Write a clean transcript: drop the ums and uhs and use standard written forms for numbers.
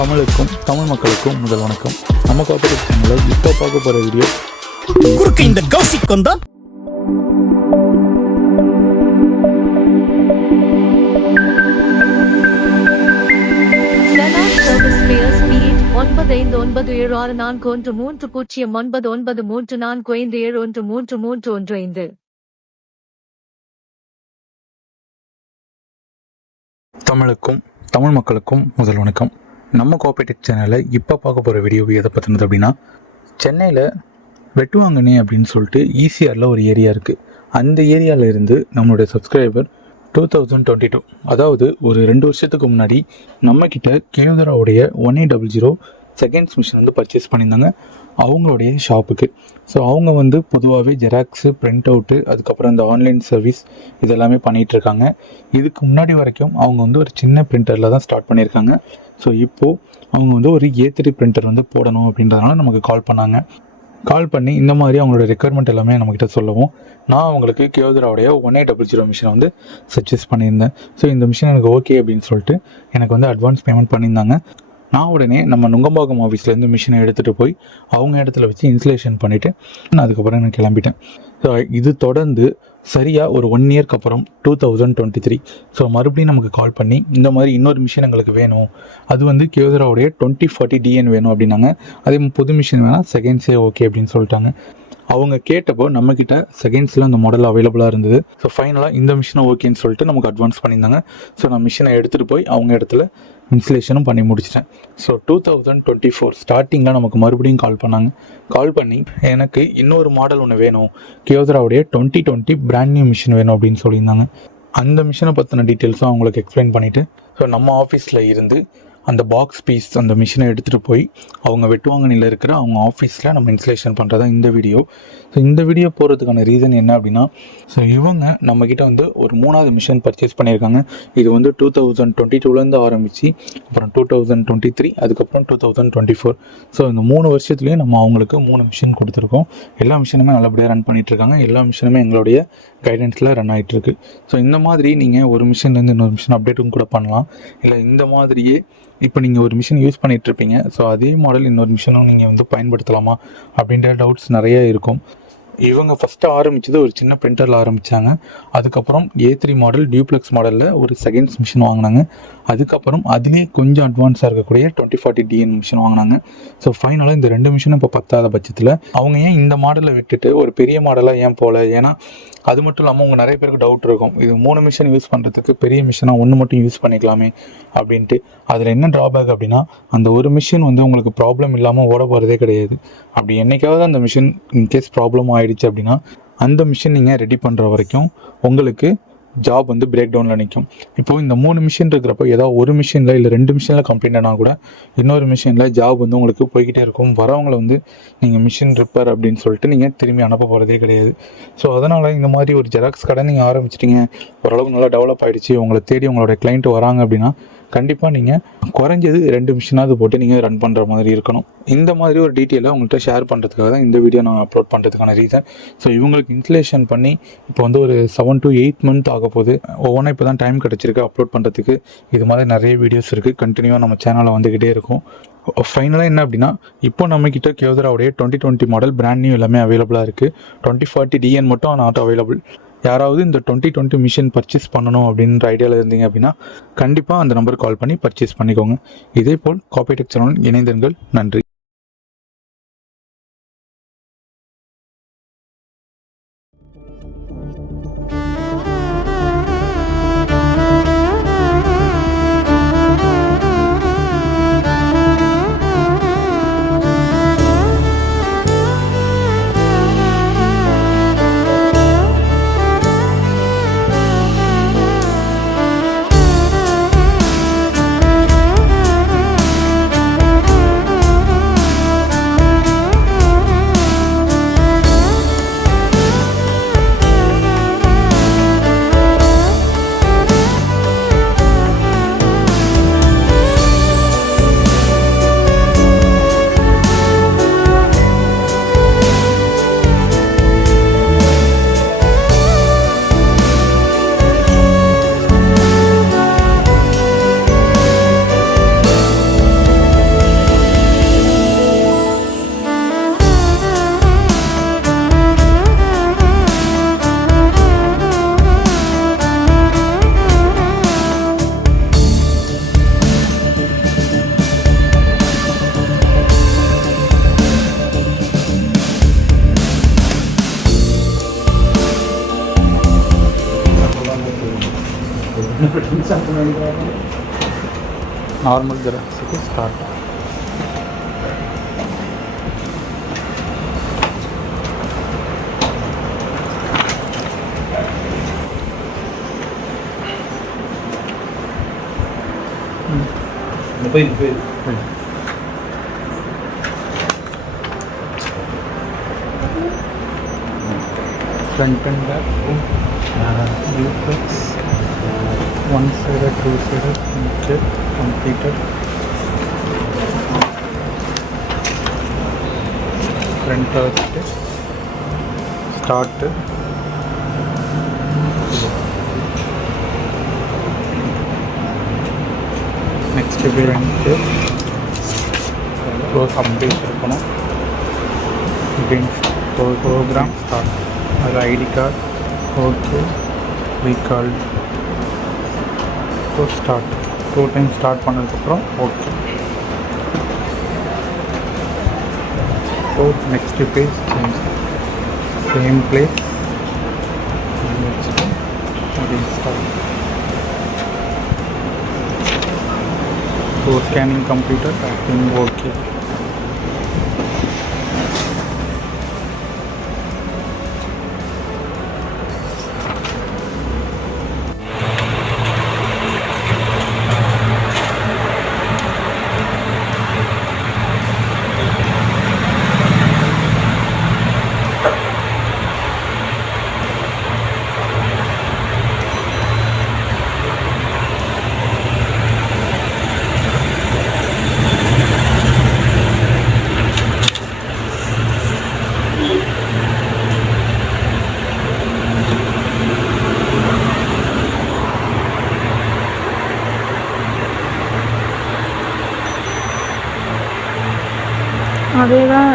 தமிழுக்கும் தமிழ் மக்களுக்கும் முதல் வணக்கம். நம்ம கோஆபரேட்டிவ் சேனலில் இப்போ பார்க்க போகிற வீடியோ குறுக்கு இந்த கௌசிக் வந்தா தமிழுக்கும் தமிழ் மக்களுக்கும் முதல் வணக்கம். நம்ம கோஆபரேட்டிவ் சேனலில் இப்போ பார்க்க போகிற வீடியோ எதை பற்றினது அப்படின்னா, சென்னையில் வெட்டுவாங்கண்ணே அப்படின்னு சொல்லிட்டு ஈசிஆரில் ஒரு ஏரியா இருக்குது. அந்த ஏரியாவில் இருந்து நம்மளுடைய சப்ஸ்கிரைபர் 2022, அதாவது ஒரு 2 வருஷத்துக்கு முன்னாடி நம்மக்கிட்ட கேதுராவுடைய 1800 செகண்ட்ஸ் மிஷின் வந்து பர்ச்சேஸ் பண்ணியிருந்தாங்க அவங்களுடைய ஷாப்புக்கு. ஸோ அவங்க வந்து பொதுவாகவே ஜெராக்ஸு, பிரிண்ட் அவுட்டு, அதுக்கப்புறம் இந்த ஆன்லைன் சர்வீஸ் இதெல்லாமே பண்ணிகிட்ருக்காங்க. இதுக்கு முன்னாடி வரைக்கும் அவங்க வந்து ஒரு சின்ன பிரிண்டரில் தான் ஸ்டார்ட் பண்ணியிருக்காங்க. ஸோ இப்போது அவங்க வந்து ஒரு A3 பிரிண்டர் வந்து போடணும் அப்படின்றதுனால நமக்கு கால் பண்ணாங்க. கால் பண்ணி இந்த மாதிரி அவங்களோட ரெக்குயர்மெண்ட் எல்லாமே நம்மக்கிட்ட சொல்லவும், நான் அவங்களுக்கு கேதுராவுடைய 1800 மிஷினை வந்து சஜஸ்ட் பண்ணியிருந்தேன். ஸோ இந்த மிஷின் எனக்கு ஓகே அப்படின்னு சொல்லிட்டு எனக்கு வந்து அட்வான்ஸ் பேமெண்ட் பண்ணியிருந்தாங்க. நான் உடனே நம்ம நுங்கம்பாக்கம் ஆஃபீஸ்லேருந்து மிஷினை எடுத்துகிட்டு போய் அவங்க இடத்துல வச்சு இன்ஸ்டலேஷன் பண்ணிவிட்டு நான் அதுக்கப்புறம் நான் கிளம்பிட்டேன். ஸோ இது தொடர்ந்து சரியாக ஒரு 1 இயர்க்கு அப்புறம் 2023 ஸோ மறுபடியும் நமக்கு கால் பண்ணி இந்த மாதிரி இன்னொரு மிஷின் எங்களுக்கு வேணும், அது வந்து கேதுராவுடைய 2040 DN வேணும் அப்படின்னாங்க. அதே புது மிஷின் வேணால் செகண்ட்ஸே ஓகே அப்படின்னு சொல்லிட்டாங்க. அவங்க கேட்டப்போ நம்மக்கிட்ட செகண்ட்ஸில் அந்த மாடல் அவைலபிளாக இருந்தது. ஸோ ஃபைனலாக இந்த மிஷினை ஓகேன்னு சொல்லிட்டு நமக்கு அட்வான்ஸ் பண்ணியிருந்தாங்க. ஸோ நான் மிஷினை எடுத்துகிட்டு போய் அவங்க இடத்துல இன்ஸ்டலேஷனும் பண்ணி முடிச்சிட்டேன். ஸோ 2024 ஸ்டார்டிங்கில் நமக்கு மறுபடியும் கால் பண்ணாங்க. கால் பண்ணி எனக்கு இன்னொரு மாடல் ஒன்று வேணும், கேதுராவுடைய 2020 பிராண்ட் நியூ மிஷின் வேணும் அப்படின்னு சொல்லியிருந்தாங்க. அந்த மிஷினை பற்றின டீட்டெயில்ஸும் அவங்களுக்கு எக்ஸ்பிளைன் பண்ணிவிட்டு, ஸோ நம்ம ஆஃபீஸில் இருந்து அந்த பாக்ஸ் பீஸ் அந்த மிஷினை எடுத்துகிட்டு போய் அவங்க வெட்டுவாங்கனில் இருக்கிற அவங்க ஆஃபீஸில் நம்ம இன்ஸ்டலேஷன் பண்ணுறதா இந்த வீடியோ. ஸோ இந்த வீடியோ போகிறதுக்கான ரீசன் என்ன அப்படின்னா, ஸோ இவங்க நம்மக்கிட்ட வந்து ஒரு 3வது மிஷின் பர்ச்சேஸ் பண்ணியிருக்காங்க. இது வந்து 2022 ஆரம்பித்து அப்புறம் 2023 அதுக்கப்புறம் 2024. ஸோ இந்த 3 வருஷத்துலேயும் நம்ம அவங்களுக்கு 3 மிஷின் கொடுத்துருக்கோம். எல்லா மிஷினுமே நல்லபடியாக ரன் பண்ணிகிட்ருக்காங்க. எல்லா மிஷினுமே எங்களுடைய கைடன்ஸில் ரன் ஆகிட்டுருக்கு. ஸோ இந்த மாதிரி நீங்கள் ஒரு மிஷின்லேருந்து இன்னொரு மிஷின் அப்டேட்டும் கூட பண்ணலாம். இல்லை இந்த மாதிரியே இப்போ நீங்கள் ஒரு மிஷின் யூஸ் பண்ணிகிட்ருப்பீங்க, ஸோ அதே மாடல் இன்னொரு மிஷினும் நீங்கள் வந்து பயன்படுத்தலாமா அப்படின்ற டவுட்ஸ் நிறைய இருக்கும். இவங்க ஃபஸ்ட்டு ஆரம்பித்தது ஒரு சின்ன பிரிண்டரில் ஆரம்பித்தாங்க. அதுக்கப்புறம் A3 மாடல் டியூப்ளெக்ஸ் மாடலில் ஒரு செகண்ட்ஸ் மிஷின் வாங்கினாங்க. அதுக்கப்புறம் அதுலேயே கொஞ்சம் அட்வான்ஸாக இருக்கக்கூடிய 2040 DN மிஷின் வாங்கினாங்க. ஸோ ஃபைனலாக இந்த 2 மிஷினும் இப்போ பத்தாத பட்சத்தில் அவங்க ஏன் இந்த மாடலை விட்டுட்டு ஒரு பெரிய மாடலாக ஏன் போகல? ஏன்னா அது மட்டும் இல்லாமல் உங்கள் நிறைய பேருக்கு டவுட் இருக்கும், இது 3 மிஷின் யூஸ் பண்ணுறதுக்கு பெரிய மிஷினாக 1 மட்டும் யூஸ் பண்ணிக்கலாமே அப்படின்ட்டு. அதில் என்ன ட்ராபேக் அப்படின்னா, அந்த ஒரு மிஷின் வந்து உங்களுக்கு ப்ராப்ளம் இல்லாமல் ஓட போகிறதே கிடையாது. அப்படி என்றைக்காவது அந்த மிஷின் இன்கேஸ் ப்ராப்ளம் ஆகிடுச்சு அப்படின்னா, அந்த மிஷின் நீங்கள் ரெடி பண்ணுற வரைக்கும் உங்களுக்கு ஜாப் வந்து பிரேக் டவுனில் நிற்கும். இப்போது இந்த 3 மிஷின் இருக்கிறப்போ ஏதாவது ஒரு மிஷினில் இல்லை 2 மிஷினில் கம்ப்ளைண்ட் ஆனால் கூட இன்னொரு மிஷினில் ஜாப் வந்து உங்களுக்கு போய்கிட்டே இருக்கும். வரவங்களை வந்து நீங்கள் மிஷின் ரிப்பேர் அப்படின்னு சொல்லிட்டு நீங்கள் திரும்பி அனுப்ப போகிறதே கிடையாது. ஸோ அதனால் இந்த மாதிரி ஒரு ஜெராக்ஸ் கடை நீங்கள் ஆரம்பிச்சிட்டிங்க, ஓரளவுக்கு நல்லா டெவலப் ஆகிடுச்சு, உங்களை தேடி உங்களோட கிளைண்ட் வராங்க அப்படின்னா கண்டிப்பாக நீங்கள் குறைஞ்சது 2 மிஷினாவது போட்டு நீங்கள் ரன் பண்ணுற மாதிரி இருக்கணும். இந்த மாதிரி ஒரு டீட்டெயிலாக உங்கள்கிட்ட ஷேர் பண்ணுறதுக்காக தான் இந்த வீடியோ நான் அப்லோட் பண்ணுறதுக்கான ரீசன். ஸோ இவங்களுக்கு இன்ஸ்டலேஷன் பண்ணி இப்போ வந்து ஒரு 7 to 8 மந்த் ஆக போகுது. ஒவ்வொன்றா இப்போ தான் டைம் கிடச்சிருக்கு அப்லோட் பண்ணுறதுக்கு. இது மாதிரி நிறைய வீடியோஸ் இருக்குது, கண்டினியூவாக நம்ம சேனலில் வந்துக்கிட்டே இருக்கும். ஃபைனலாக என்ன அப்படின்னா, இப்போ நம்மக்கிட்ட கேதுராவுடைய 2020 மாடல் பிராண்ட் நியூ எல்லாமே அவைலபிளாக இருக்குது. 2040 DN மட்டும் நாட் அவைலபிள். யாராவது இந்த 2020 மிஷின் பர்ச்சேஸ் பண்ணணும் அப்படின்ற ஐடியாவில் இருந்தீங்க அப்படின்னா கண்டிப்பாக அந்த நம்பருக்கு கால் பண்ணி பர்ச்சேஸ் பண்ணிக்கோங்க. இதேபோல் கோஆபரேட்டிவ் சேனல் இணைந்திருங்கள். நன்றி. நார்மல் ஜெராக்ஸுக்கு start. Front and back, duplex, one-sided, two-sided, completed. Front earth, start. Next event, close update இருக்கணும். Again, program start. அது ID card okay recall so start 2 time start பண்ணதுக்கப்புறம் okay. So next page change same place வச்சுட்டு அப்படியே start. So scanning computer acting okay. அதே தான்